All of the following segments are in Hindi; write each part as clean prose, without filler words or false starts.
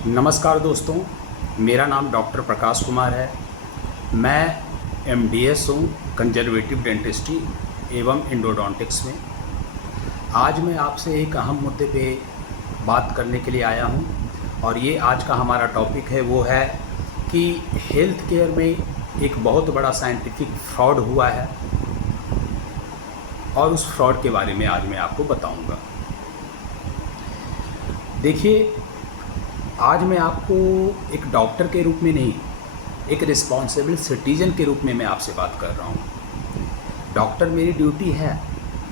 नमस्कार दोस्तों, मेरा नाम डॉक्टर प्रकाश कुमार है। मैं एमडीएस हूँ कंजर्वेटिव डेंटिस्ट्री एवं एंडोडोंटिक्स में। आज मैं आपसे एक अहम मुद्दे पे बात करने के लिए आया हूँ और ये आज का हमारा टॉपिक है वो है कि हेल्थ केयर में एक बहुत बड़ा साइंटिफिक फ्रॉड हुआ है और उस फ्रॉड के बारे में आज मैं आपको बताऊँगा। देखिए, आज मैं आपको एक डॉक्टर के रूप में नहीं, एक रिस्पॉन्सिबल सिटीजन के रूप में मैं आपसे बात कर रहा हूँ। डॉक्टर मेरी ड्यूटी है,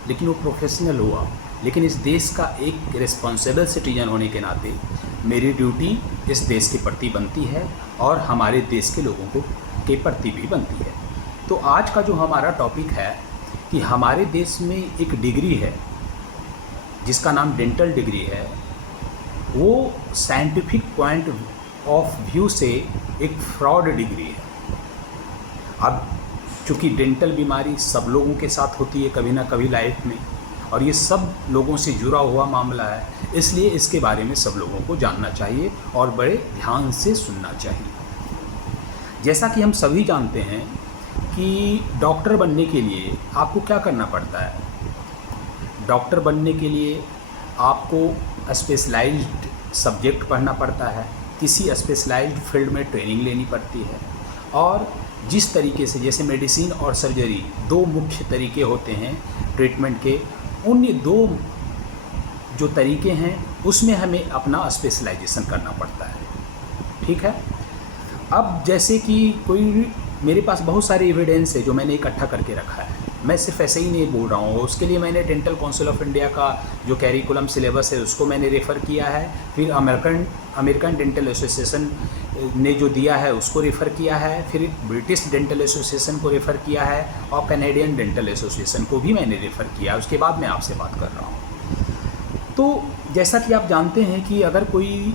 लेकिन वो प्रोफेशनल हुआ, लेकिन इस देश का एक रिस्पॉन्सिबल सिटीजन होने के नाते मेरी ड्यूटी इस देश के प्रति बनती है और हमारे देश के लोगों को के प्रति भी बनती है। तो आज का जो हमारा टॉपिक है कि हमारे देश में एक डिग्री है जिसका नाम डेंटल डिग्री है, वो साइंटिफिक पॉइंट ऑफ व्यू से एक फ्रॉड डिग्री है। अब चूँकि डेंटल बीमारी सब लोगों के साथ होती है कभी ना कभी लाइफ में, और ये सब लोगों से जुड़ा हुआ मामला है, इसलिए इसके बारे में सब लोगों को जानना चाहिए और बड़े ध्यान से सुनना चाहिए। जैसा कि हम सभी जानते हैं कि डॉक्टर बनने के लिए आपको क्या करना पड़ता है। डॉक्टर बनने के लिए आपको स्पेशलाइज्ड सब्जेक्ट पढ़ना पड़ता है, किसी स्पेशलाइज्ड फील्ड में ट्रेनिंग लेनी पड़ती है, और जिस तरीके से जैसे मेडिसिन और सर्जरी दो मुख्य तरीके होते हैं ट्रीटमेंट के, उन दो जो तरीके हैं उसमें हमें अपना स्पेशलाइजेशन करना पड़ता है। ठीक है। अब जैसे कि मेरे पास बहुत सारे एविडेंस है जो मैंने इकट्ठा करके रखा है, मैं सिर्फ ऐसे ही नहीं बोल रहा हूँ। उसके लिए मैंने डेंटल काउंसिल ऑफ इंडिया का जो कैरिकुलम सिलेबस है उसको मैंने रेफ़र किया है, फिर अमेरिकन डेंटल एसोसिएशन ने जो दिया है उसको रेफ़र किया है, फिर ब्रिटिश डेंटल एसोसिएशन को रेफ़र किया है और कैनेडियन डेंटल एसोसिएशन को भी मैंने रेफ़र किया है। उसके बाद मैं आपसे बात कर रहा हूँ। तो जैसा कि आप जानते हैं कि अगर कोई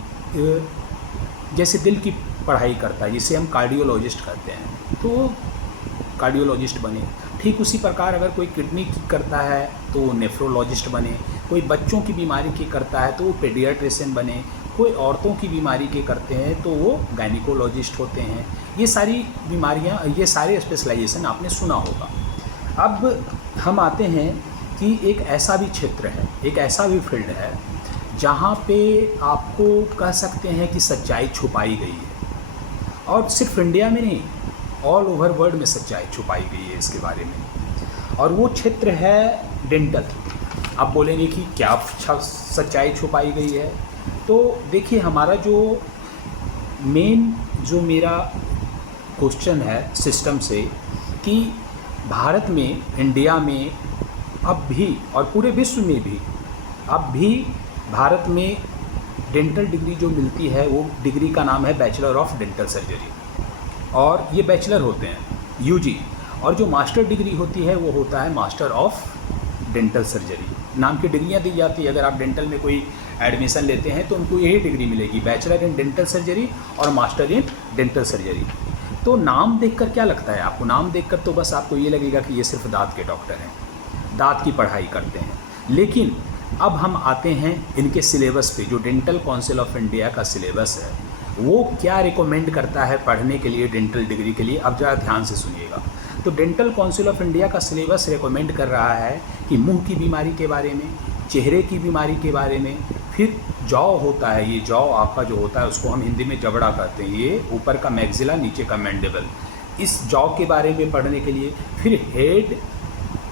जैसे दिल की पढ़ाई करता है, जिसे हम कार्डियोलॉजिस्ट कहते हैं, तो कार्डियोलॉजिस्ट बने। ठीक उसी प्रकार अगर कोई किडनी की करता है तो वो नेफ्रोलॉजिस्ट बने, कोई बच्चों की बीमारी की करता है तो वो पेडियाट्रिशियन बने, कोई औरतों की बीमारी के करते हैं तो वो गायनिकोलॉजिस्ट होते हैं। ये सारी बीमारियां, ये सारे स्पेशलाइजेशन आपने सुना होगा। अब हम आते हैं कि एक ऐसा भी क्षेत्र है, एक ऐसा भी फील्ड है जहाँ पे आपको कह सकते हैं कि सच्चाई छुपाई गई है, और सिर्फ इंडिया में नहीं, ऑल ओवर वर्ल्ड में सच्चाई छुपाई गई है इसके बारे में, और वो क्षेत्र है डेंटल। आप बोलेंगे कि क्या सच्चाई छुपाई गई है। तो देखिए, हमारा जो मेरा क्वेश्चन है सिस्टम से कि भारत में, इंडिया में अब भी और पूरे विश्व में भी अब भी भारत में डेंटल डिग्री जो मिलती है वो डिग्री का नाम है बैचलर ऑफ डेंटल सर्जरी, और ये बैचलर होते हैं यूजी, और जो मास्टर डिग्री होती है वो होता है मास्टर ऑफ डेंटल सर्जरी। नाम की डिग्रियां दी जाती है। अगर आप डेंटल में कोई एडमिशन लेते हैं तो उनको यही डिग्री मिलेगी, बैचलर इन डेंटल सर्जरी और मास्टर इन डेंटल सर्जरी। तो नाम देखकर क्या लगता है आपको? नाम देखकर तो बस आपको ये लगेगा कि ये सिर्फ दांत के डॉक्टर हैं, दांत की पढ़ाई करते हैं। लेकिन अब हम आते हैं इनके सिलेबस पे। जो डेंटल काउंसिल ऑफ इंडिया का सिलेबस है वो क्या रिकमेंड करता है पढ़ने के लिए, डेंटल डिग्री के लिए। अब ज़रा ध्यान से सुनिएगा। तो डेंटल काउंसिल ऑफ इंडिया का सिलेबस रिकमेंड कर रहा है कि मुंह की बीमारी के बारे में, चेहरे की बीमारी के बारे में, फिर जॉ होता है, ये जॉ आपका जो होता है उसको हम हिंदी में जबड़ा कहते हैं, ये ऊपर का मैक्सिला नीचे का मैंडिबल, इस जॉ के बारे में पढ़ने के लिए, फिर हेड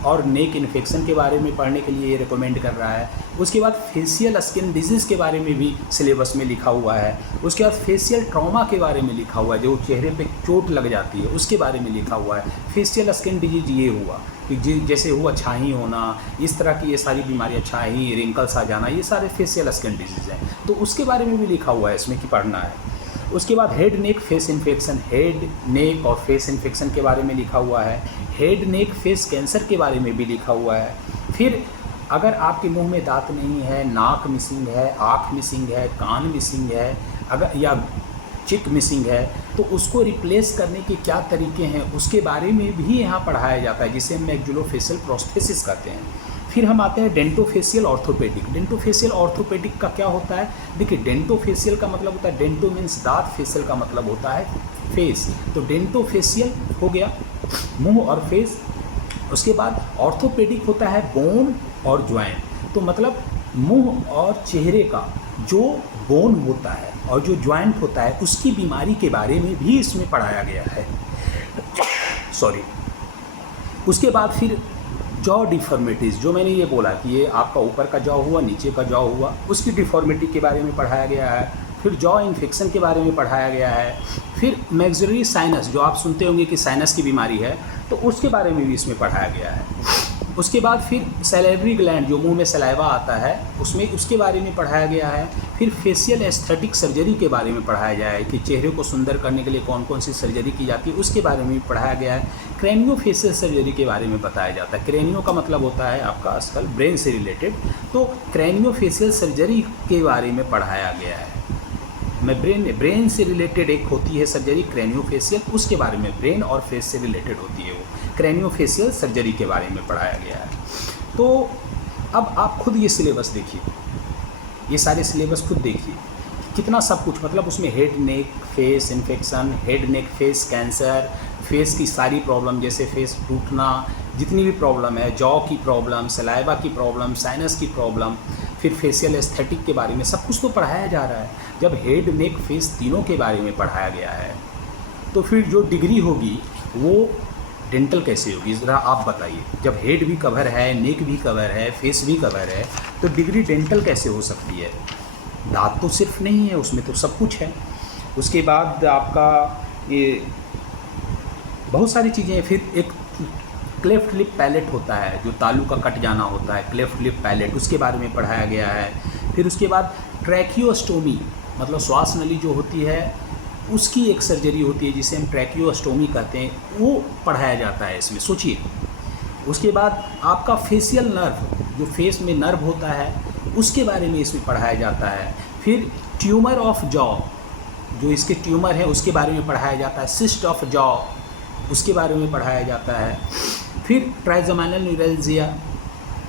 और नेक इन्फेक्शन के बारे में पढ़ने के लिए ये रिकमेंड कर रहा है। उसके बाद फेशियल स्किन डिजीज़ के बारे में भी सिलेबस में लिखा हुआ है। उसके बाद फेशियल ट्रॉमा के बारे में लिखा हुआ है, जो चेहरे पे चोट लग जाती है उसके बारे में लिखा हुआ है। फेशियल स्किन डिजीज ये हुआ कि जैसे हुआ छाही होना, इस तरह की ये सारी बीमारियाँ, छाही, रिंकल्स आ जाना, ये सारे फेशियल स्किन डिजीज़ हैं, तो उसके बारे में भी लिखा हुआ है इसमें कि पढ़ना है। उसके बाद head neck face infection, head neck और फेस इन्फेक्शन के बारे में लिखा हुआ है। हेड नेक फेस कैंसर के बारे में भी लिखा हुआ है। फिर अगर आपके मुंह में दांत नहीं है, नाक मिसिंग है, आँख मिसिंग है, कान मिसिंग है, अगर या चिक मिसिंग है, तो उसको रिप्लेस करने के क्या तरीके हैं उसके बारे में भी यहाँ पढ़ाया जाता है, जिसे हम मैक्सिलोफेशियल प्रोस्थेसिस कहते हैं। फिर हम आते हैं डेंटोफेशियल ऑर्थोपेडिक। डेंटोफेशियल ऑर्थोपेडिक का क्या होता है? देखिए, डेंटोफेशियल का मतलब होता है, डेंटो मीन्स दांत, फेशियल का मतलब होता है फेस। तो डेंटोफेशियल हो गया मुंह और फेस। उसके बाद ऑर्थोपेडिक होता है बोन और ज्वाइंट। तो मतलब मुंह और चेहरे का जो बोन होता है और जो ज्वाइंट होता है उसकी बीमारी के बारे में भी इसमें पढ़ाया गया है। सॉरी। उसके बाद फिर जॉ डिफॉर्मिटीज़, जो मैंने ये बोला कि ये आपका ऊपर का जॉ हुआ, नीचे का जॉ हुआ, उसकी डिफॉर्मिटी के बारे में पढ़ाया गया है। फिर जॉ इन्फेक्शन के बारे में पढ़ाया गया है। फिर मैक्सिलरी साइनस, जो आप सुनते होंगे कि साइनस की बीमारी है, तो उसके बारे में भी इसमें पढ़ाया गया है। उसके बाद फिर सैलेवरी ग्लैंड, जो मुंह में सलाइवा आता है, उसमें उसके बारे में पढ़ाया गया है। फिर फेशियल एस्थेटिक सर्जरी के बारे में पढ़ाया गया है कि चेहरे को सुंदर करने के लिए कौन कौन सी सर्जरी की जाती है, उसके बारे में भी पढ़ाया गया है। क्रेनियो फेशियल सर्जरी के बारे में बताया जाता है। क्रेनियो का मतलब होता है आपका स्कल, ब्रेन से रिलेटेड, तो क्रेनियो फेशियल सर्जरी के बारे में पढ़ाया गया है। ब्रेन से रिलेटेड एक होती है सर्जरी क्रेनियोफेशियल, उसके बारे में, ब्रेन और फेस से रिलेटेड होती है वो, क्रेनियोफेशियल सर्जरी के बारे में पढ़ाया गया है। तो अब आप खुद ये सिलेबस देखिए, ये सारे सिलेबस खुद देखिए, कितना सब कुछ, मतलब उसमें head neck face infection, head neck face cancer, face की सारी प्रॉब्लम जैसे फेस टूटना, जितनी भी प्रॉब्लम है, जॉ की प्रॉब्लम, सलाइवा की प्रॉब्लम, साइनस की प्रॉब्लम, फिर फेशियल एस्थेटिक के बारे में सब कुछ तो पढ़ाया जा रहा है। जब हेड नेक फेस तीनों के बारे में पढ़ाया गया है, तो फिर जो डिग्री होगी वो डेंटल कैसे होगी, ज़रा आप बताइए। जब हेड भी कवर है, नेक भी कवर है, फेस भी कवर है, तो डिग्री डेंटल कैसे हो सकती है? दांत तो सिर्फ नहीं है, उसमें तो सब कुछ है। उसके बाद आपका ये बहुत सारी चीज़ें हैं। फिर एक क्लेफ्ट लिप पैलेट होता है, जो तालू का कट जाना होता है, क्लेफ्ट लिप पैलेट, उसके बारे में पढ़ाया गया है। फिर उसके बाद ट्रैकियोस्टोमी, मतलब श्वास नली जो होती है उसकी एक सर्जरी होती है जिसे हम ट्रैकियोस्टोमी कहते हैं, वो पढ़ाया जाता है इसमें, सोचिए। उसके बाद आपका फेशियल नर्व, जो फेस में नर्व होता है, उसके बारे में इसमें पढ़ाया जाता है। फिर ट्यूमर ऑफ जॉ, जो इसके ट्यूमर है उसके बारे में पढ़ाया जाता है। सिस्ट ऑफ जॉ, उसके बारे में पढ़ाया जाता है। फिर ट्राइजमाइनल न्यूरल्जिया,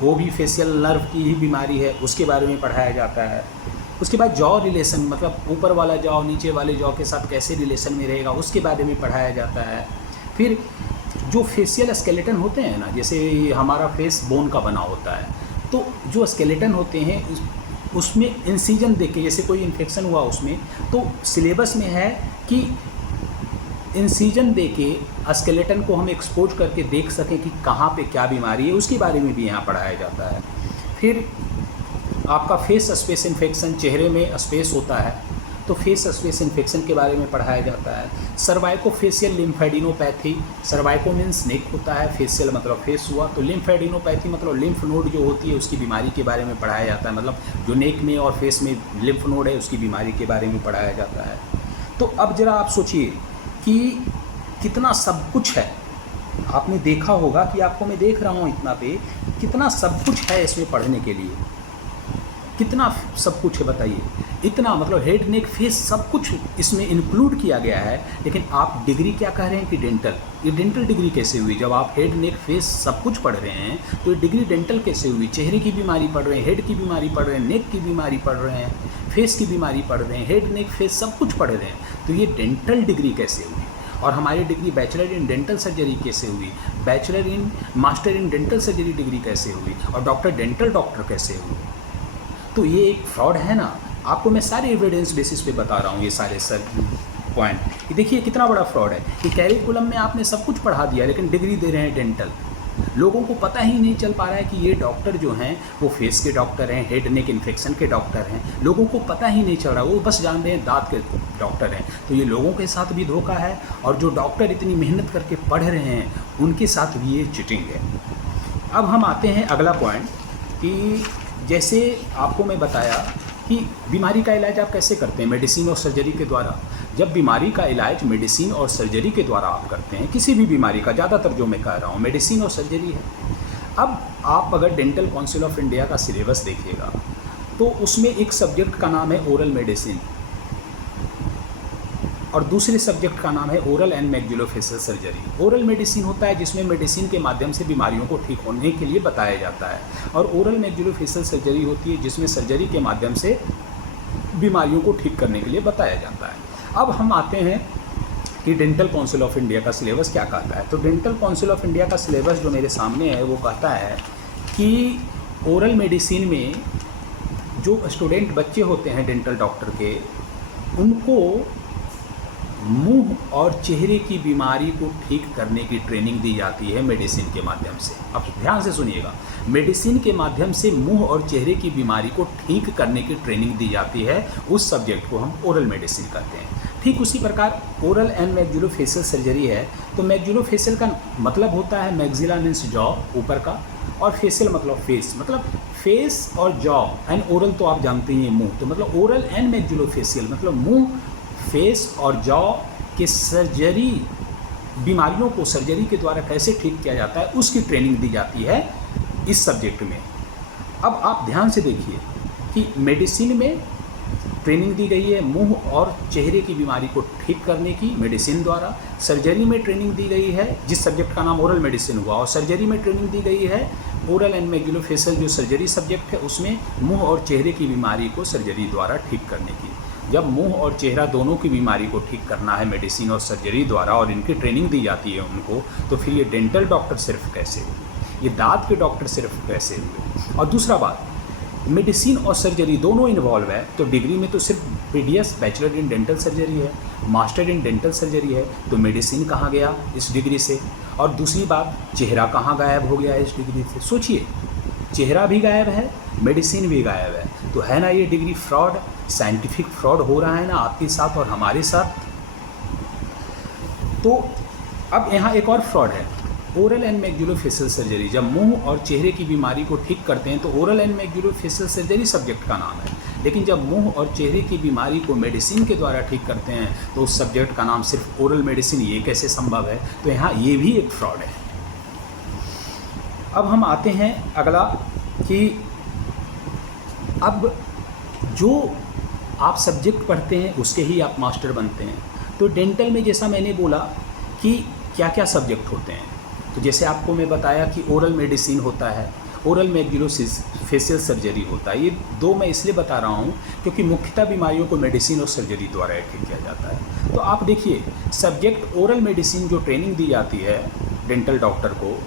वो भी फेशियल नर्व की ही बीमारी है, उसके बारे में पढ़ाया जाता है। उसके बाद जॉ रिलेशन, मतलब ऊपर वाला जॉ नीचे वाले जॉ के साथ कैसे रिलेशन में रहेगा, उसके बारे में पढ़ाया जाता है। फिर जो फेशियल स्केलेटन होते हैं ना, जैसे हमारा फेस बोन का बना होता है, तो जो स्केलेटन होते हैं उसमें इंसिजन देके, जैसे कोई इन्फेक्शन हुआ उसमें, तो सिलेबस में है कि इंसिजन देके स्केलेटन को हम एक्सपोज करके देख सकें कि कहाँ पे क्या बीमारी है, उसके बारे में भी यहाँ पढ़ाया जाता है। फिर आपका फेस स्पेस इन्फेक्शन, चेहरे में स्पेस होता है, तो फेस स्पेस इन्फेक्शन के बारे में पढ़ाया जाता है। सर्वाइकोफेशियल लिम्फेडिनोपैथी, सर्वाइको मीन्स नेक होता है, फेशियल मतलब फेस हुआ, तो लिम्फेडिनोपैथी मतलब लिम्फ नोड जो होती है उसकी बीमारी के बारे में पढ़ाया जाता है, मतलब जो नेक में और फेस में लिम्फ नोड है उसकी बीमारी के बारे में पढ़ाया जाता है। तो अब ज़रा आप सोचिए कि कितना सब कुछ है। आपने देखा होगा कि आपको मैं देख रहा हूँ इतना पे, कितना सब कुछ है इसमें पढ़ने के लिए, कितना सब कुछ है बताइए। इतना मतलब हेड नेक फेस सब कुछ इसमें इंक्लूड किया गया है। लेकिन आप डिग्री क्या कह रहे हैं कि डेंटल, ये डेंटल डिग्री कैसे हुई? जब आप हेड नेक फेस सब कुछ पढ़ रहे हैं तो ये डिग्री डेंटल कैसे हुई? चेहरे की बीमारी पढ़ रहे हैं, हेड की बीमारी पढ़ रहे हैं, नेक की बीमारी पढ़ रहे हैं, फेस की बीमारी पढ़ रहे हैं, हेड नेक फेस सब कुछ पढ़ रहे हैं, तो ये डेंटल डिग्री कैसे हुई? और हमारी degree bachelor in dental surgery कैसे हुई, bachelor in master in dental surgery degree कैसे हुई, और डॉक्टर कैसे हुई? तो ये एक फ्रॉड है ना। आपको मैं सारे एविडेंस बेसिस पे बता रहा हूँ ये सारे सर पॉइंट। ये देखिए कितना बड़ा फ्रॉड है कि कैरिकुलम में आपने सब कुछ पढ़ा दिया लेकिन डिग्री दे रहे हैं डेंटल। लोगों को पता ही नहीं चल पा रहा है कि ये डॉक्टर जो हैं वो फेस के डॉक्टर हैं, हेड नेक इन्फेक्शन के डॉक्टर हैं। लोगों को पता ही नहीं चल रहा, वो बस जान रहे हैं दांत के डॉक्टर हैं। तो ये लोगों के साथ भी धोखा है, और जो डॉक्टर इतनी मेहनत करके पढ़ रहे हैं उनके साथ भी ये चीटिंग है। अब हम आते हैं अगला पॉइंट कि जैसे आपको मैं बताया कि बीमारी का इलाज आप कैसे करते हैं, मेडिसिन और सर्जरी के द्वारा। जब बीमारी का इलाज मेडिसिन और सर्जरी के द्वारा आप करते हैं, किसी भी बीमारी का, ज़्यादातर जो मैं कह रहा हूँ मेडिसिन और सर्जरी है। अब आप अगर डेंटल काउंसिल ऑफ इंडिया का सिलेबस देखिएगा तो उसमें एक सब्जेक्ट का नाम है ओरल मेडिसिन। और दूसरे सब्जेक्ट का नाम है oral and maxillofacial surgery. Oral medicine होता है जिसमें मेडिसिन के माध्यम से बीमारियों को ठीक होने के लिए बताया जाता है, और ओरल मैक्सिलोफेशियल सर्जरी होती है जिसमें सर्जरी के माध्यम से बीमारियों को ठीक करने के लिए बताया जाता है। अब हम आते हैं कि डेंटल काउंसिल ऑफ इंडिया का सिलेबस क्या कहता है। तो डेंटल काउंसिल ऑफ इंडिया का सिलेबस जो मेरे सामने है वो कहता है कि ओरल मेडिसिन में जो स्टूडेंट बच्चे होते हैं डेंटल डॉक्टर के, उनको मुंह और चेहरे की बीमारी को ठीक करने की ट्रेनिंग दी जाती है मेडिसिन के माध्यम से। अब ध्यान से सुनिएगा, मेडिसिन के माध्यम से मुंह और चेहरे की बीमारी को ठीक करने की ट्रेनिंग दी जाती है, उस सब्जेक्ट को हम ओरल मेडिसिन कहते हैं। ठीक उसी प्रकार ओरल एंड मैक्सिलोफेशियल सर्जरी है। तो मैक्सिलोफेशियल का मतलब होता है, मैक्सिला मीन्स जॉ ऊपर का, और फेशियल मतलब फेस, मतलब फेस और जॉ, एंड ओरल तो आप जानते ही हैं मुंह, तो मतलब ओरल एंड मैक्सिलोफेशियल मतलब मुंह, फेस और जॉ के सर्जरी, बीमारियों को सर्जरी के द्वारा कैसे ठीक किया जाता है उसकी ट्रेनिंग दी जाती है इस सब्जेक्ट में। अब आप ध्यान से देखिए कि मेडिसिन में ट्रेनिंग दी गई है मुंह और चेहरे की बीमारी को ठीक करने की मेडिसिन द्वारा, सर्जरी में ट्रेनिंग दी गई है जिस सब्जेक्ट का नाम ओरल मेडिसिन हुआ, और सर्जरी में ट्रेनिंग दी गई है ओरल एंड मैक्सिलोफेशियल जो सर्जरी सब्जेक्ट है उसमें मुंह और चेहरे की बीमारी को सर्जरी द्वारा ठीक करने की। जब मुंह और चेहरा दोनों की बीमारी को ठीक करना है मेडिसिन और सर्जरी द्वारा, और इनकी ट्रेनिंग दी जाती है उनको, तो फिर ये डेंटल डॉक्टर सिर्फ कैसे हुए, ये दांत के डॉक्टर सिर्फ कैसे हुए। और दूसरा बात, मेडिसिन और सर्जरी दोनों इन्वॉल्व है, तो डिग्री में तो सिर्फ BDS bachelor in dental surgery है, मास्टर इन डेंटल सर्जरी है, तो मेडिसिन कहाँ गया इस डिग्री से। और दूसरी बात, चेहरा कहाँ गायब हो गया इस डिग्री से। सोचिए, चेहरा भी गायब है, मेडिसिन भी गायब है, तो है ना ये डिग्री फ्रॉड, साइंटिफिक फ्रॉड हो रहा है ना आपके साथ और हमारे साथ। तो अब यहाँ एक और फ्रॉड है, ओरल एंड मैक्सिलोफेशियल सर्जरी। जब मुंह और चेहरे की बीमारी को ठीक करते हैं तो oral and maxillofacial surgery subject का नाम है, लेकिन जब मुंह और चेहरे की बीमारी को मेडिसिन के द्वारा ठीक करते हैं तो उस सब्जेक्ट का नाम सिर्फ ओरल मेडिसिन। ये कैसे संभव है? तो यहाँ ये भी एक फ्रॉड है। अब हम आते हैं अगला कि अब जो आप सब्जेक्ट पढ़ते हैं उसके ही आप मास्टर बनते हैं। तो डेंटल में जैसा मैंने बोला कि क्या क्या सब्जेक्ट होते हैं, तो जैसे आपको मैं बताया कि ओरल मेडिसिन होता है, ओरल मैक्सिलोफेशियल सर्जरी होता है। ये दो मैं इसलिए बता रहा हूँ क्योंकि मुख्यतः बीमारियों को मेडिसिन और सर्जरी द्वारा ठीक किया जाता है। तो आप देखिए, सब्जेक्ट ओरल मेडिसिन जो ट्रेनिंग दी जाती है डेंटल डॉक्टर को,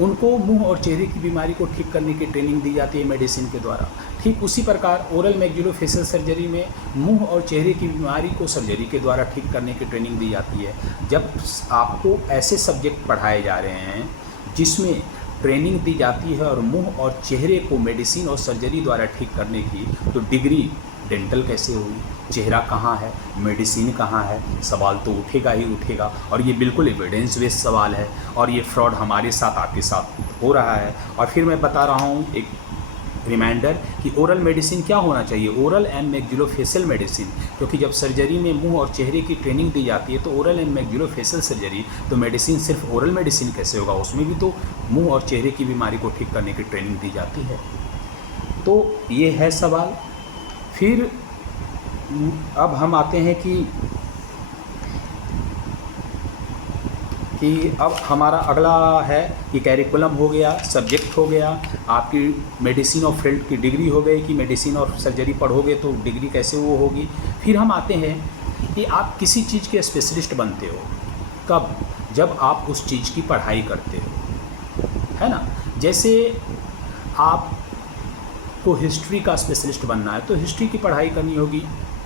उनको मुंह और चेहरे की बीमारी को ठीक करने की ट्रेनिंग दी जाती है मेडिसिन के द्वारा। ठीक उसी प्रकार ओरल मैक्सिलोफेशियल सर्जरी में मुंह और चेहरे की बीमारी को सर्जरी के द्वारा ठीक करने की ट्रेनिंग दी जाती है। जब आपको ऐसे सब्जेक्ट पढ़ाए जा रहे हैं जिसमें ट्रेनिंग दी जाती है और मुंह और चेहरे को मेडिसिन और सर्जरी द्वारा ठीक करने की, तो डिग्री डेंटल कैसे हुई, चेहरा कहाँ है, मेडिसिन कहाँ है, सवाल तो उठेगा ही उठेगा। और ये बिल्कुल एविडेंस बेस्ड सवाल है, और ये फ्रॉड हमारे साथ आपके साथ हो रहा है। और फिर मैं बता रहा हूँ एक रिमाइंडर कि ओरल मेडिसिन क्या होना चाहिए, ओरल एंड मैक्सिलोफेशियल मेडिसिन, क्योंकि जब सर्जरी में मुंह और चेहरे की ट्रेनिंग दी जाती है तो ओरल एंड मैक्सिलोफेशियल सर्जरी, तो मेडिसिन सिर्फ ओरल मेडिसिन कैसे होगा, उसमें भी तो मुंह और चेहरे की बीमारी को ठीक करने की ट्रेनिंग दी जाती है। तो ये है सवाल। फिर अब हम आते हैं कि अब हमारा अगला है कि कैरिकुलम हो गया, सब्जेक्ट हो गया, आपकी मेडिसिन और फील्ड की डिग्री हो गई कि मेडिसिन और सर्जरी पढ़ोगे तो डिग्री कैसे वो होगी। फिर हम आते हैं कि आप किसी चीज़ के स्पेशलिस्ट बनते हो कब, जब आप उस चीज़ की पढ़ाई करते हो, है ना। जैसे आपको हिस्ट्री का स्पेशलिस्ट बनना है तो हिस्ट्री की पढ़ाई करनी होगी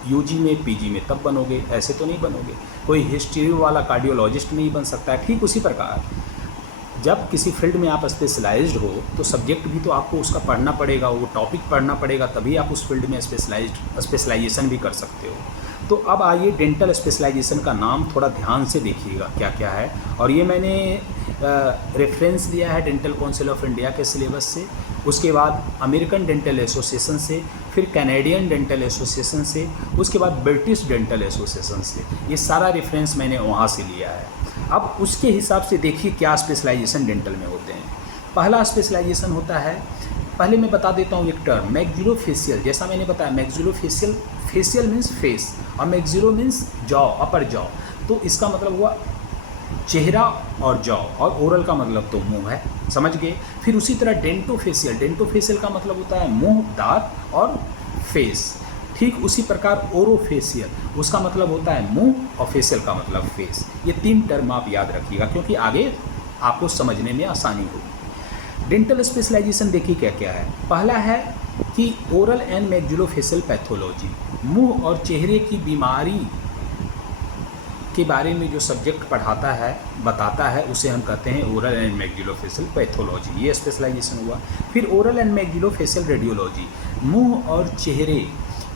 यूजी में, पीजी में, तब बनोगे, ऐसे तो नहीं बनोगे। कोई हिस्ट्री वाला कार्डियोलॉजिस्ट नहीं बन सकता है। ठीक उसी प्रकार जब किसी फील्ड में आप स्पेशलाइज्ड हो तो सब्जेक्ट भी तो आपको उसका पढ़ना पड़ेगा, वो टॉपिक पढ़ना पड़ेगा, तभी आप उस फील्ड में स्पेशलाइजेशन भी कर सकते हो। तो अब आइए डेंटल स्पेशलाइजेशन का नाम थोड़ा ध्यान से देखिएगा क्या क्या है। और ये मैंने रेफरेंस लिया है डेंटल काउंसिल ऑफ इंडिया के सिलेबस से, उसके बाद अमेरिकन डेंटल एसोसिएशन से, फिर कैनेडियन डेंटल एसोसिएशन से, उसके बाद ब्रिटिश डेंटल एसोसिएशन से। ये सारा रेफरेंस मैंने वहाँ से लिया है। अब उसके हिसाब से देखिए क्या स्पेशलाइजेशन डेंटल में होते हैं। पहला स्पेशलाइजेशन होता है पहले मैं बता देता हूँ एक टर्म मैक्सिलोफेशियल। जैसा मैंने बताया मैक्सिलोफेशियल, फेशियल मीन्स फेस और मैक्सिलो मीन्स जॉ, अपर जॉ। तो इसका मतलब हुआ चेहरा और जॉ, और ओरल का मतलब तो मुंह है, समझ गए। फिर उसी तरह डेंटोफेशियल, डेंटोफेशियल का मतलब होता है मुंह, दांत और फेस। ठीक उसी प्रकार ओरोफेशियल, उसका मतलब होता है मुंह और फेशियल का मतलब फेस। ये 3 टर्म आप याद रखिएगा क्योंकि आगे आपको समझने में आसानी होगी। डेंटल स्पेशलाइजेशन देखिए क्या क्या है। पहला है कि ओरल एंड मैक्सिलोफेशियल पैथोलॉजी, मुंह और चेहरे की बीमारी के बारे में जो सब्जेक्ट पढ़ाता है, बताता है, उसे हम कहते हैं ओरल एंड मैक्सिलोफेशियल पैथोलॉजी। ये स्पेशलाइजेशन हुआ। फिर ओरल एंड मैक्सिलोफेशियल रेडियोलॉजी, मुंह और चेहरे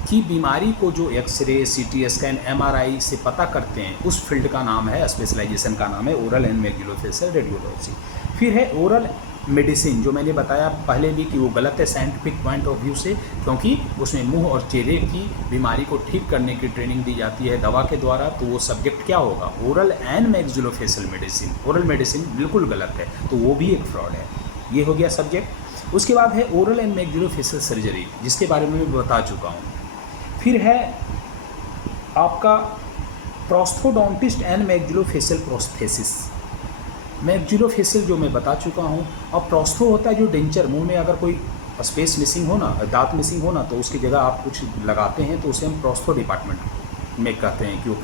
की बीमारी को जो एक्सरे, सीटी स्कैन, एमआरआई से पता करते हैं, उस फील्ड का नाम है, स्पेशलाइजेशन का नाम है ओरल एंड मैक्सिलोफेशियल रेडियोलॉजी। फिर है ओरल मेडिसिन, जो मैंने बताया पहले भी कि वो गलत है साइंटिफिक पॉइंट ऑफ व्यू से, क्योंकि उसमें मुंह और चेहरे की बीमारी को ठीक करने की ट्रेनिंग दी जाती है दवा के द्वारा। तो वो सब्जेक्ट क्या होगा, oral and maxillofacial medicine. Oral medicine बिल्कुल गलत है, तो वो भी एक फ्रॉड है। ये हो गया सब्जेक्ट। उसके बाद है ओरल एंड मैक्सिलोफेशियल सर्जरी, जिसके बारे में मैं बता चुका हूँ। फिर है आपका प्रोस्थोडोंटिस्ट एंड मैक्सिलोफेशियल प्रोस्थेसिस। मैक्सिलोफेशियल जो मैं बता चुका हूँ, और प्रोस्थो होता है जो डेंचर, मुंह में अगर कोई स्पेस मिसिंग हो ना, दांत मिसिंग हो ना, तो उसकी जगह आप कुछ लगाते हैं, तो उसे हम प्रोस्थो डिपार्टमेंट में कहते हैं कि वो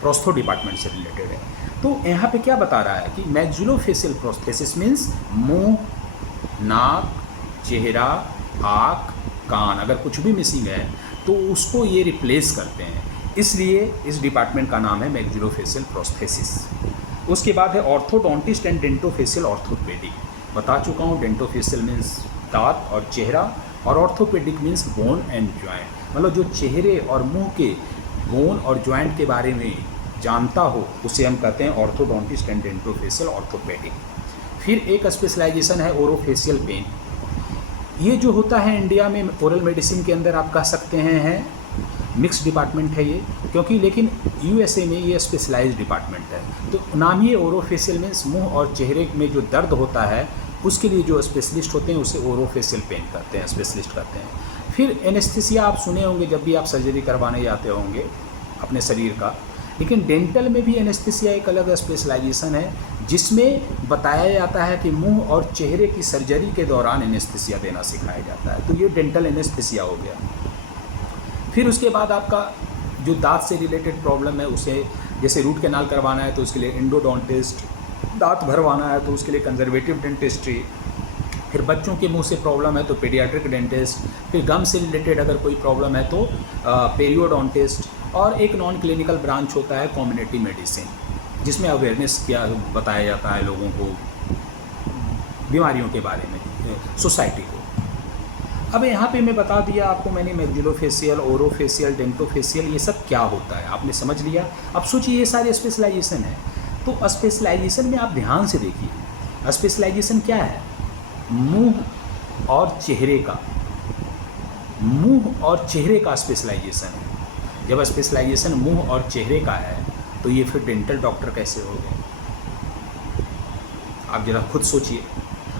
प्रोस्थो डिपार्टमेंट से रिलेटेड है। तो यहाँ पे क्या बता रहा है कि मैक्सिलोफेशियल प्रोस्थेसिस मीन्स मुंह, नाक, चेहरा, आँख, कान, अगर कुछ भी मिसिंग है तो उसको ये रिप्लेस करते हैं, इसलिए इस डिपार्टमेंट का नाम है मैक्सिलोफेशियल प्रोस्थेसिस। उसके बाद है ऑर्थोडोंटिस्ट एंड डेंटोफेशियल ऑर्थोपेडिक। बता चुका हूँ, डेंटोफेशियल मीन्स दांत और चेहरा, और orthopaedic means bone and joint, मतलब जो चेहरे और मुंह के बोन और जॉइंट के बारे में जानता हो, उसे हम कहते हैं ऑर्थोडोंटिस्ट एंड डेंटोफेशियल ऑर्थोपेडिक। फिर एक स्पेशलाइजेशन है ओरोफेशियल पेन। ये जो होता है इंडिया में ओरल मेडिसिन के अंदर आप कह सकते हैं मिक्स डिपार्टमेंट है ये, क्योंकि लेकिन यूएसए में ये स्पेशलाइज्ड डिपार्टमेंट है। तो नाम ही ओरोफेशियल मीन्स मुंह और चेहरे में जो दर्द होता है उसके लिए जो स्पेशलिस्ट होते हैं उसे ओरोफेशियल पेन करते हैं, स्पेशलिस्ट करते हैं। फिर एनेस्थीसिया आप सुने होंगे जब भी आप सर्जरी करवाने जाते होंगे अपने शरीर का, लेकिन डेंटल में भी एनेस्थीसिया एक अलग स्पेशलाइजेशन है, जिसमें बताया जाता है कि मुंह और चेहरे की सर्जरी के दौरान एनेस्थीसिया देना सिखाया जाता है। तो ये डेंटल एनेस्थीसिया हो गया। फिर उसके बाद आपका जो दांत से रिलेटेड प्रॉब्लम है, उसे जैसे रूट कैनाल करवाना है तो उसके लिए एंडोडोंटिस्ट, दांत भरवाना है तो उसके लिए कंजर्वेटिव डेंटिस्ट्री, फिर बच्चों के मुंह से प्रॉब्लम है तो पेडियाट्रिक डेंटिस्ट, फिर गम से रिलेटेड अगर कोई प्रॉब्लम है तो पेरियोडोंटिस्ट, और एक नॉन क्लिनिकल ब्रांच होता है कम्युनिटी मेडिसिन, जिसमें अवेयरनेस किया बताया जाता है लोगों को बीमारियों के बारे में, सोसाइटी को। अब यहाँ पे मैं बता दिया आपको मैंने मैक्सिलोफेशियल, ओरोफेशियल, डेंटोफेशियल, ये सब क्या होता है आपने समझ लिया। अब सोचिए ये सारे स्पेशलाइजेशन है, तो स्पेशलाइजेशन में आप ध्यान से देखिए स्पेशलाइजेशन क्या है, मुंह और चेहरे का, मुंह और चेहरे का स्पेशलाइजेशन है। जब स्पेशलाइजेशन मुंह और चेहरे का है तो ये फिर डेंटल डॉक्टर कैसे हो गए, आप जरा खुद सोचिए।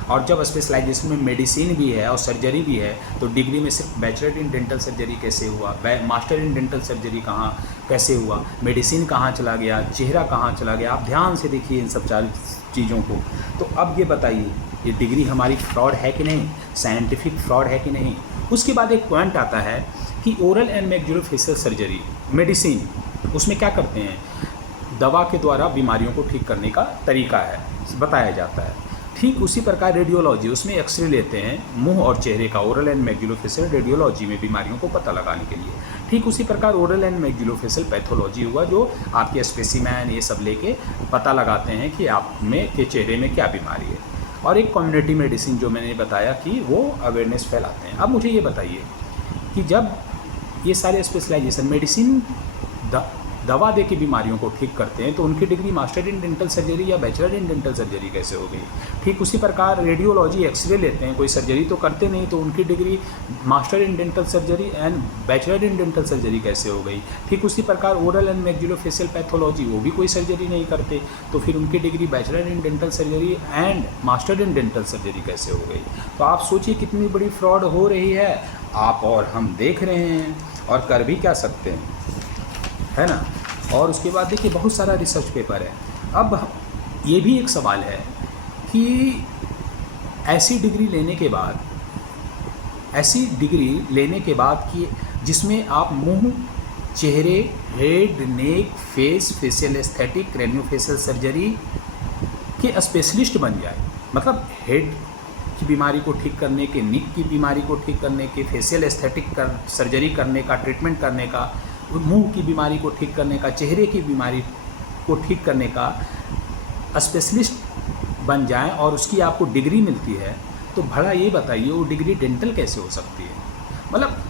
और जब स्पेशलाइजेशन में मेडिसिन भी है और सर्जरी भी है, तो डिग्री में सिर्फ बैचलर इन डेंटल सर्जरी कैसे हुआ, मास्टर इन डेंटल सर्जरी कहाँ कैसे हुआ, मेडिसिन कहाँ चला गया, चेहरा कहाँ चला गया। आप ध्यान से देखिए इन सब सारी चीज़ों को। तो अब ये बताइए ये डिग्री हमारी फ्रॉड है कि नहीं, साइंटिफिक फ्रॉड है कि नहीं। उसके बाद एक पॉइंट आता है कि oral and maxillofacial surgery medicine, उसमें क्या करते हैं, दवा के द्वारा बीमारियों को ठीक करने का तरीका है बताया जाता है। ठीक उसी प्रकार रेडियोलॉजी, उसमें एक्सरे लेते हैं मुंह और चेहरे का, ओरल एंड मैक्सिलोफेशियल रेडियोलॉजी में बीमारियों को पता लगाने के लिए। ठीक उसी प्रकार ओरल एंड मैक्सिलोफेशियल पैथोलॉजी हुआ, जो आपके स्पेसिमेन ये सब लेके पता लगाते हैं कि आप में के चेहरे में क्या बीमारी है। और एक कम्युनिटी मेडिसिन जो मैंने बताया कि वो अवेयरनेस फैलाते हैं। अब मुझे ये बताइए कि जब ये सारे स्पेशलाइजेशन मेडिसिन दवा दे के बीमारियों को ठीक करते हैं, तो उनकी degree master in dental surgery या बैचलर इन डेंटल सर्जरी कैसे हो गई? ठीक उसी प्रकार रेडियोलॉजी एक्सरे लेते हैं, कोई सर्जरी तो करते नहीं, तो उनकी degree master in dental surgery and bachelor in dental surgery कैसे हो गई? ठीक उसी प्रकार ओरल एंड मैक्सिलोफेशियल पैथोलॉजी, वो भी कोई सर्जरी नहीं करते, तो फिर उनकी degree bachelor in dental surgery and master in dental surgery कैसे हो गई? तो आप सोचिए कितनी बड़ी फ्रॉड हो रही है, आप और हम देख रहे हैं और कर भी क्या सकते हैं, है ना। और उसके बाद देखिए बहुत सारा रिसर्च पेपर है। अब ये भी एक सवाल है कि ऐसी डिग्री लेने के बाद कि जिसमें आप मुंह, चेहरे, head, neck, face, facial aesthetic, craniofacial surgery के स्पेशलिस्ट बन जाए, मतलब हेड की बीमारी को ठीक करने के, नेक की बीमारी को ठीक करने के, फेशियल एस्थेटिक सर्जरी करने का, ट्रीटमेंट करने का, मुंह की बीमारी को ठीक करने का, चेहरे की बीमारी को ठीक करने का स्पेशलिस्ट बन जाएं और उसकी आपको डिग्री मिलती है, तो भला ये बताइए वो डिग्री डेंटल कैसे हो सकती है? मतलब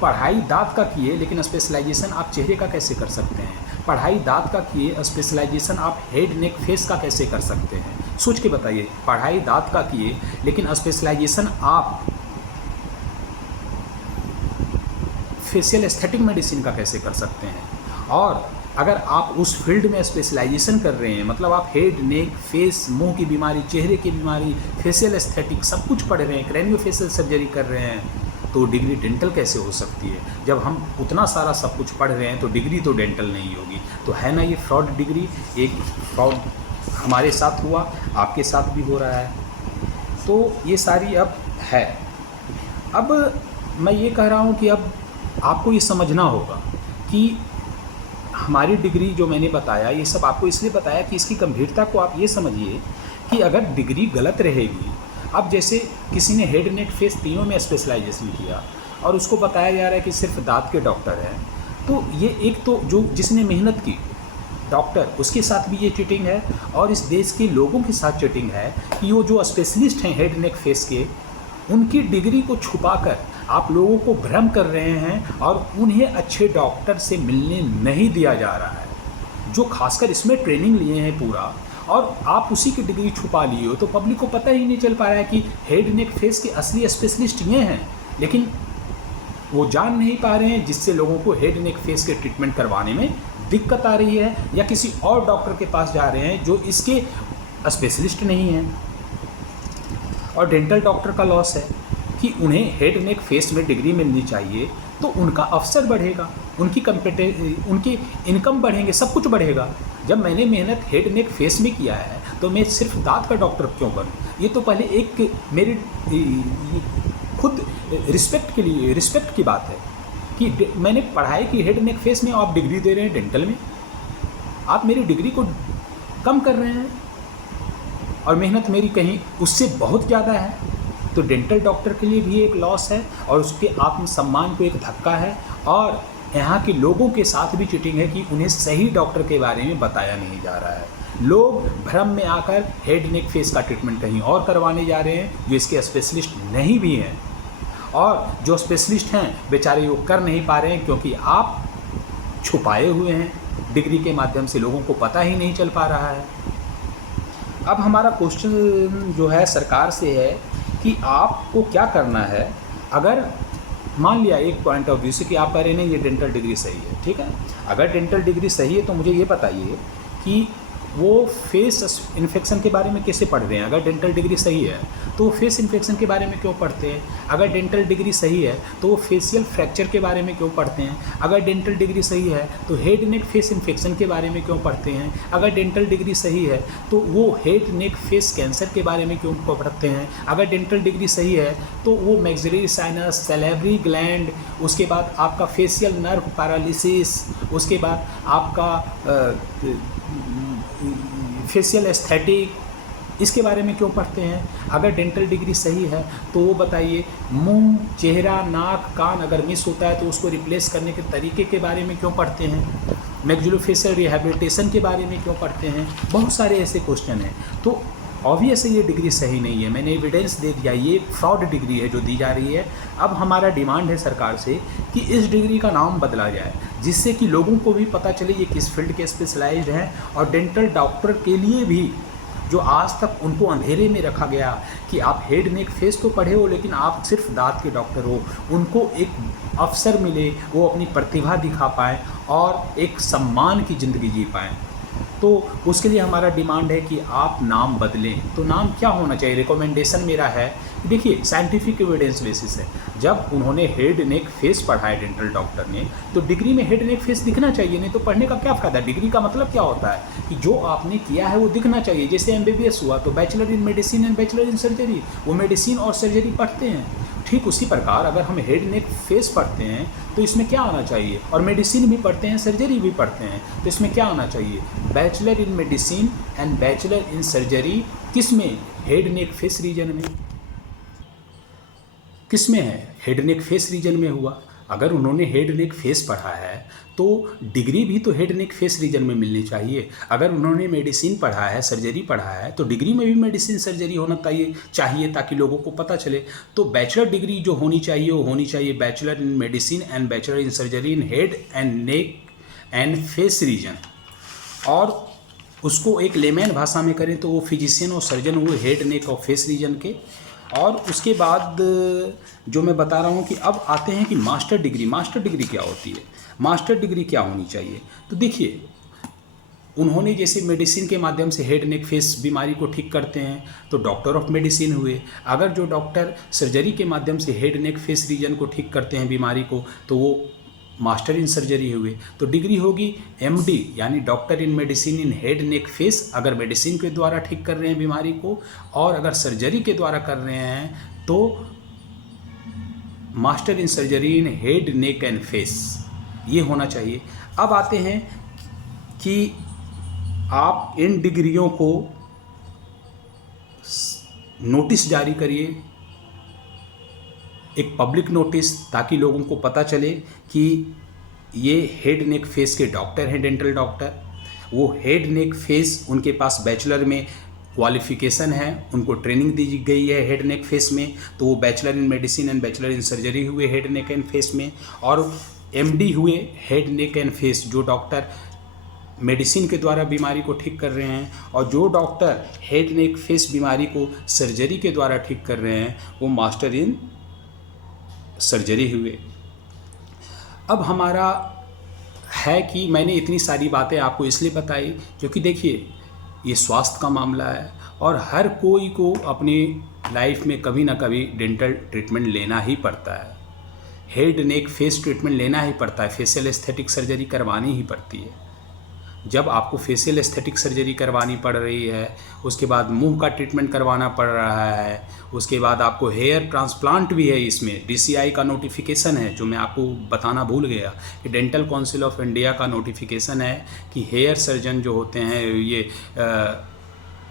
पढ़ाई दांत का किए लेकिन स्पेशलाइजेशन आप चेहरे का कैसे कर सकते हैं? पढ़ाई दांत का किए स्पेशलाइजेशन आप हेड, नेक, फेस का कैसे कर सकते हैं? सोच के बताइए। पढ़ाई दांत का किए लेकिन स्पेशलाइजेशन आप फेशियल एस्थेटिक मेडिसिन का कैसे कर सकते हैं? और अगर आप उस फील्ड में स्पेशलाइजेशन कर रहे हैं, मतलब आप हेड, नेक, फेस, मुंह की बीमारी, चेहरे की बीमारी, फेशियल एस्थेटिक सब कुछ पढ़ रहे हैं, क्रेनियोफेशियल सर्जरी कर रहे हैं, तो डिग्री डेंटल कैसे हो सकती है? जब हम उतना सारा सब कुछ पढ़ रहे हैं तो डिग्री तो डेंटल नहीं होगी। तो है ना ये फ्रॉड डिग्री, एक फ्रॉड हमारे साथ हुआ, आपके साथ भी हो रहा है। तो ये सारी अब है। अब मैं ये कह रहा हूँ कि अब आपको ये समझना होगा कि हमारी डिग्री जो मैंने बताया, ये सब आपको इसलिए बताया कि इसकी गंभीरता को आप ये समझिए कि अगर डिग्री गलत रहेगी, अब जैसे किसी ने हेड, नेक, फेस तीनों में स्पेशलाइजेशन किया और उसको बताया जा रहा है कि सिर्फ दांत के डॉक्टर हैं, तो ये एक तो जो जिसने मेहनत की डॉक्टर, उसके साथ भी ये चीटिंग है और इस देश के लोगों के साथ चीटिंग है कि वो जो स्पेशलिस्ट हैं हेड, नेक, फेस के, उनकी डिग्री को छुपाकर आप लोगों को भ्रम कर रहे हैं और उन्हें अच्छे डॉक्टर से मिलने नहीं दिया जा रहा है, जो खासकर इसमें ट्रेनिंग लिए हैं पूरा, और आप उसी की डिग्री छुपा लिए हो, तो पब्लिक को पता ही नहीं चल पा रहा है कि हेड, नेक, फेस के असली स्पेशलिस्ट ये हैं, लेकिन वो जान नहीं पा रहे हैं, जिससे लोगों को हेड, नेक, फेस के ट्रीटमेंट करवाने में दिक्कत आ रही है, या किसी और डॉक्टर के पास जा रहे हैं जो इसके स्पेशलिस्ट नहीं हैं। और डेंटल डॉक्टर का लॉस है कि उन्हें हेड, नेक, फेस में डिग्री मिलनी चाहिए, तो उनका अवसर बढ़ेगा, उनकी इनकम बढ़ेंगे, सब कुछ बढ़ेगा। जब मैंने मेहनत हेड, नेक, फेस में किया है तो मैं सिर्फ दांत का डॉक्टर क्यों बनूं? ये तो पहले एक मेरी खुद रिस्पेक्ट की बात है कि मैंने पढ़ाई की हेड, नेक, फेस में, आप डिग्री दे रहे हैं डेंटल में, आप मेरी डिग्री को कम कर रहे हैं और मेहनत मेरी कहीं उससे बहुत ज़्यादा है। तो डेंटल डॉक्टर के लिए भी एक लॉस है और उसके आत्मसम्मान को एक धक्का है, और यहाँ के लोगों के साथ भी चीटिंग है कि उन्हें सही डॉक्टर के बारे में बताया नहीं जा रहा है। लोग भ्रम में आकर हेड, नेक, फेस का ट्रीटमेंट कहीं और करवाने जा रहे हैं जो इसके स्पेशलिस्ट नहीं भी हैं, और जो स्पेशलिस्ट हैं बेचारे वो कर नहीं पा रहे हैं क्योंकि आप छुपाए हुए हैं डिग्री के माध्यम से, लोगों को पता ही नहीं चल पा रहा है। अब हमारा क्वेश्चन जो है सरकार से है कि आपको क्या करना है। अगर मान लिया एक पॉइंट ऑफ व्यू से कि आप कह रहे हैं ये डेंटल डिग्री सही है, ठीक है, अगर डेंटल डिग्री सही है तो मुझे ये बताइए कि वो फेस इन्फेक्शन के बारे में कैसे पढ़ रहे हैं। अगर डेंटल डिग्री सही है तो वो फेस इन्फेक्शन के बारे में क्यों पढ़ते हैं? अगर डेंटल डिग्री सही है तो वो फेशियल फ्रैक्चर के बारे में क्यों पढ़ते हैं? अगर डेंटल डिग्री सही है तो हेड, नेक, फेस इन्फेक्शन के बारे में क्यों पढ़ते हैं? अगर डेंटल डिग्री सही है तो वो हेड, नेक, फेस कैंसर के बारे में क्यों पढ़ते हैं? अगर डेंटल डिग्री सही है तो वो मैक्सिलरी साइनस, सैलिवरी ग्लैंड, उसके बाद आपका फेशियल नर्व पैरालिसिस, उसके बाद आपका फेशियल एस्थेटिक, इसके बारे में क्यों पढ़ते हैं? अगर डेंटल डिग्री सही है तो वो बताइए मुंह, चेहरा, नाक, कान अगर मिस होता है तो उसको रिप्लेस करने के तरीके के बारे में क्यों पढ़ते हैं? मैक्सिलोफेशियल रिहैबिलिटेशन के बारे में क्यों पढ़ते हैं? बहुत सारे ऐसे क्वेश्चन हैं। तो ऑब्वियस ये डिग्री सही नहीं है, मैंने एविडेंस दे दिया, ये फ्रॉड डिग्री है जो दी जा रही है। अब हमारा डिमांड है सरकार से कि इस डिग्री का नाम बदला जाए। जिससे कि लोगों को भी पता चले ये किस फील्ड के स्पेशलाइज्ड हैं। और डेंटल डॉक्टर के लिए भी जो आज तक उनको अंधेरे में रखा गया कि आप हेड नेक फेस तो पढ़े हो लेकिन आप सिर्फ दांत के डॉक्टर हो, उनको एक अवसर मिले, वो अपनी प्रतिभा दिखा पाएँ और एक सम्मान की ज़िंदगी जी पाएँ। तो उसके लिए हमारा डिमांड है कि आप नाम बदलें। तो नाम क्या होना चाहिए? रिकमेंडेशन मेरा है, देखिए साइंटिफिक एविडेंस बेसिस है। जब उन्होंने हेड नेक फेस पढ़ा है डेंटल डॉक्टर ने, तो डिग्री में हेड नेक फेस दिखना चाहिए, नहीं तो पढ़ने का क्या फ़ायदा। डिग्री का मतलब क्या होता है कि जो आपने किया है वो दिखना चाहिए। जैसे MBBS हुआ तो bachelor in medicine and bachelor in surgery, वो मेडिसिन और सर्जरी पढ़ते हैं। ठीक उसी प्रकार अगर हम हेड नेक फेस पढ़ते हैं तो इसमें क्या आना चाहिए, और मेडिसिन भी पढ़ते हैं, सर्जरी भी पढ़ते हैं, तो इसमें क्या आना चाहिए? Bachelor in medicine and bachelor in surgery. किस में? हेड नेक फेस रीजन में। किस में है? हेड नेक फेस रीजन में हुआ। अगर उन्होंने हेड नेक फेस पढ़ा है तो डिग्री भी तो हेड नेक फेस रीजन में मिलनी चाहिए। अगर उन्होंने मेडिसिन पढ़ा है, सर्जरी पढ़ा है, तो डिग्री में भी मेडिसिन सर्जरी होना चाहिए ताकि लोगों को पता चले। तो बैचलर डिग्री जो होनी चाहिए वो होनी चाहिए bachelor in medicine and bachelor in surgery in head and neck and face region. और उसको एक लेमैन भाषा में करें तो वो फिजिशियन और सर्जन हुए हेड नेक और फेस रीजन के। और उसके बाद जो मैं बता रहा हूँ कि अब आते हैं कि मास्टर डिग्री। मास्टर डिग्री क्या होती है? मास्टर डिग्री क्या होनी चाहिए? तो देखिए, उन्होंने जैसे मेडिसिन के माध्यम से हेड नेक फेस बीमारी को ठीक करते हैं तो डॉक्टर ऑफ मेडिसिन हुए। अगर जो डॉक्टर सर्जरी के माध्यम से हेड नेक फेस रीजन को ठीक करते हैं बीमारी को, तो वो मास्टर इन सर्जरी हुए। तो डिग्री होगी MD यानी doctor in medicine in head neck face, अगर मेडिसिन के द्वारा ठीक कर रहे हैं बीमारी को, और अगर सर्जरी के द्वारा कर रहे हैं तो master in surgery in head neck and face, ये होना चाहिए। अब आते हैं कि आप इन डिग्रियों को नोटिस जारी करिए, एक पब्लिक नोटिस, ताकि लोगों को पता चले कि ये हेड नेक फेस के डॉक्टर हैं, डेंटल डॉक्टर। वो हेड नेक फेस, उनके पास बैचलर में क्वालिफिकेशन है, उनको ट्रेनिंग दी गई है हेड नेक फेस में, तो वो bachelor in medicine and bachelor in surgery हुए हेड नेक एंड फेस में। और MD हुए हेड नेक एंड फेस, जो डॉक्टर मेडिसिन के द्वारा बीमारी को ठीक कर रहे हैं, और जो डॉक्टर हेड नेक फेस बीमारी को सर्जरी के द्वारा ठीक कर रहे हैं वो मास्टर इन सर्जरी हुए। अब हमारा है कि मैंने इतनी सारी बातें आपको इसलिए बताई क्योंकि देखिए ये स्वास्थ्य का मामला है और हर कोई को अपनी लाइफ में कभी ना कभी डेंटल ट्रीटमेंट लेना ही पड़ता है। हेड नेक फेस ट्रीटमेंट लेना ही पड़ता है, फेशियल एस्थेटिक सर्जरी करवानी ही पड़ती है। जब आपको फेशियल एस्थेटिक सर्जरी करवानी पड़ रही है, उसके बाद मुंह का ट्रीटमेंट करवाना पड़ रहा है, उसके बाद आपको हेयर ट्रांसप्लांट भी है, इसमें DCI का नोटिफिकेशन है, जो मैं आपको बताना भूल गया कि डेंटल काउंसिल ऑफ इंडिया का नोटिफिकेशन है कि हेयर सर्जन जो होते हैं, ये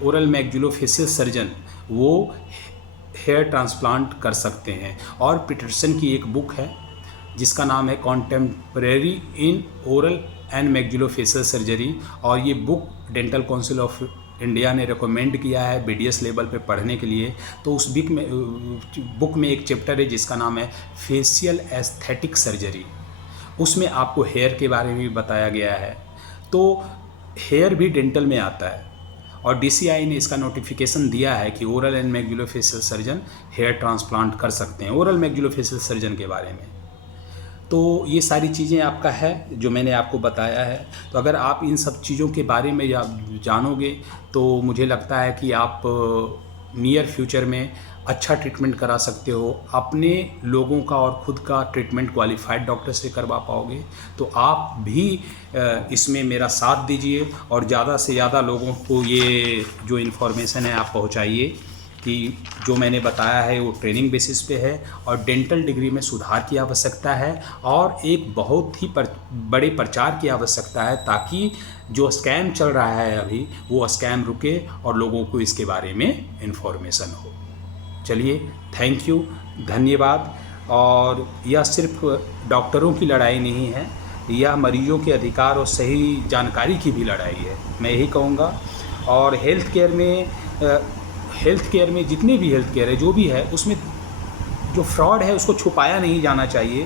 ओरल मैक्सिलोफेशियल सर्जन, वो हेयर ट्रांसप्लांट कर सकते हैं। और पीटरसन की एक बुक है जिसका नाम है contemporary in oral and maxillofacial surgery, और ये book dental council of India ने रिकमेंड किया है BDS लेवल पे पढ़ने के लिए। तो उस बुक में एक चैप्टर है जिसका नाम है फेशियल एस्थेटिक सर्जरी, उसमें आपको हेयर के बारे में भी बताया गया है। तो हेयर भी डेंटल में आता है और DCI ने इसका नोटिफिकेशन दिया है कि oral and maxillofacial surgeon hair transplant कर सकते हैं, ओरल मैक्सिलोफेशियल सर्जन के बारे में। तो ये सारी चीज़ें आपका है जो मैंने आपको बताया है। तो अगर आप इन सब चीज़ों के बारे में जानोगे तो मुझे लगता है कि आप नियर फ्यूचर में अच्छा ट्रीटमेंट करा सकते हो, अपने लोगों का और ख़ुद का ट्रीटमेंट क्वालिफाइड डॉक्टर से करवा पाओगे। तो आप भी इसमें मेरा साथ दीजिए और ज़्यादा से ज़्यादा लोगों को ये जो इन्फॉर्मेशन है आप पहुँचाइए कि जो मैंने बताया है वो ट्रेनिंग बेसिस पे है और डेंटल डिग्री में सुधार की आवश्यकता है और एक बहुत ही बड़े प्रचार की आवश्यकता है, ताकि जो स्कैम चल रहा है अभी वो स्कैम रुके और लोगों को इसके बारे में इन्फॉर्मेशन हो। चलिए, थैंक यू, धन्यवाद। और यह सिर्फ डॉक्टरों की लड़ाई नहीं है, यह मरीजों के अधिकार और सही जानकारी की भी लड़ाई है, मैं यही कहूँगा। और हेल्थ केयर में जितने भी हेल्थ केयर है, जो भी है, उसमें जो फ्रॉड है उसको छुपाया नहीं जाना चाहिए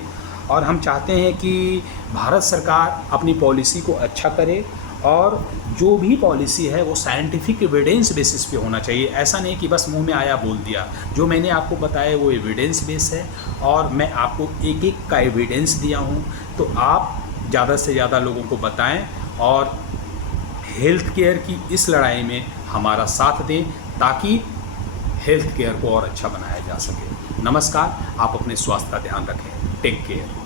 और हम चाहते हैं कि भारत सरकार अपनी पॉलिसी को अच्छा करे और जो भी पॉलिसी है वो साइंटिफिक एविडेंस बेसिस पे होना चाहिए। ऐसा नहीं कि बस मुंह में आया बोल दिया। जो मैंने आपको बताया वो एविडेंस बेस है और मैं आपको एक एक का एविडेंस दिया हूँ। तो आप ज़्यादा से ज़्यादा लोगों को बताएं और हेल्थ केयर की इस लड़ाई में हमारा साथ दें ताकि हेल्थ केयर को और अच्छा बनाया जा सके। नमस्कार, आप अपने स्वास्थ्य का ध्यान रखें। Take care.